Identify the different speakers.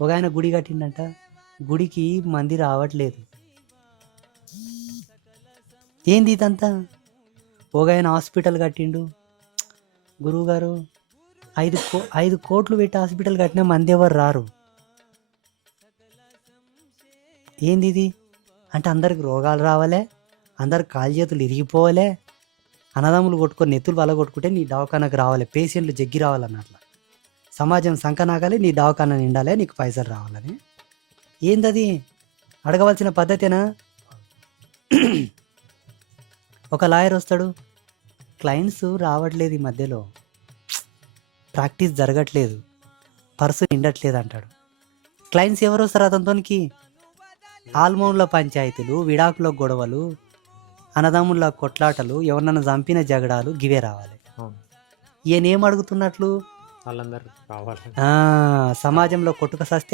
Speaker 1: ఒక ఆయన గుడి కట్టిండంట. గుడికి మంది రావట్లేదు. ఏంది ఇదంతా? ఒక ఆయన హాస్పిటల్ కట్టిండు. గురువుగారు ఐదు కో ఐదు కోట్లు పెట్టి హాస్పిటల్ కట్టినా మంది ఎవరు రారు? ఏంది ఇది? అంటే అందరికి రోగాలు రావాలే అందరికి కాలు చేతులు ఇరిగిపోవాలే అన్నదమ్ములు కొట్టుకొని నెత్తులు వల కొట్టుకుంటే నీ దవాఖానకు రావాలి పేషెంట్లు జగ్గి రావాలన్నట్ల. సమాజం సంకనాగాలి నీ దవాఖాన నిండాలి నీకు పైసలు రావాలని. ఏందది? అడగవలసిన పద్ధతేనా? ఒక లాయర్ వస్తాడు. క్లయింట్స్ రావట్లేదు ఈ మధ్యలో. ప్రాక్టీస్ జరగట్లేదు. పర్సు నిండట్లేదు అంటాడు. క్లయింట్స్ ఎవరు వస్తారు అతనితోనికి? ఆల్మౌండ్ల పంచాయతీలు విడాకుల గొడవలు అన్నదమ్ముల కొట్లాటలు ఎవరినన్నా చంపిన జగడాలు గివే రావాలి. ఈయన ఏం అడుగుతున్నట్లు?
Speaker 2: వాళ్ళందరూ కావాలి
Speaker 1: ఆ, సమాజంలో కొట్టుక సస్తే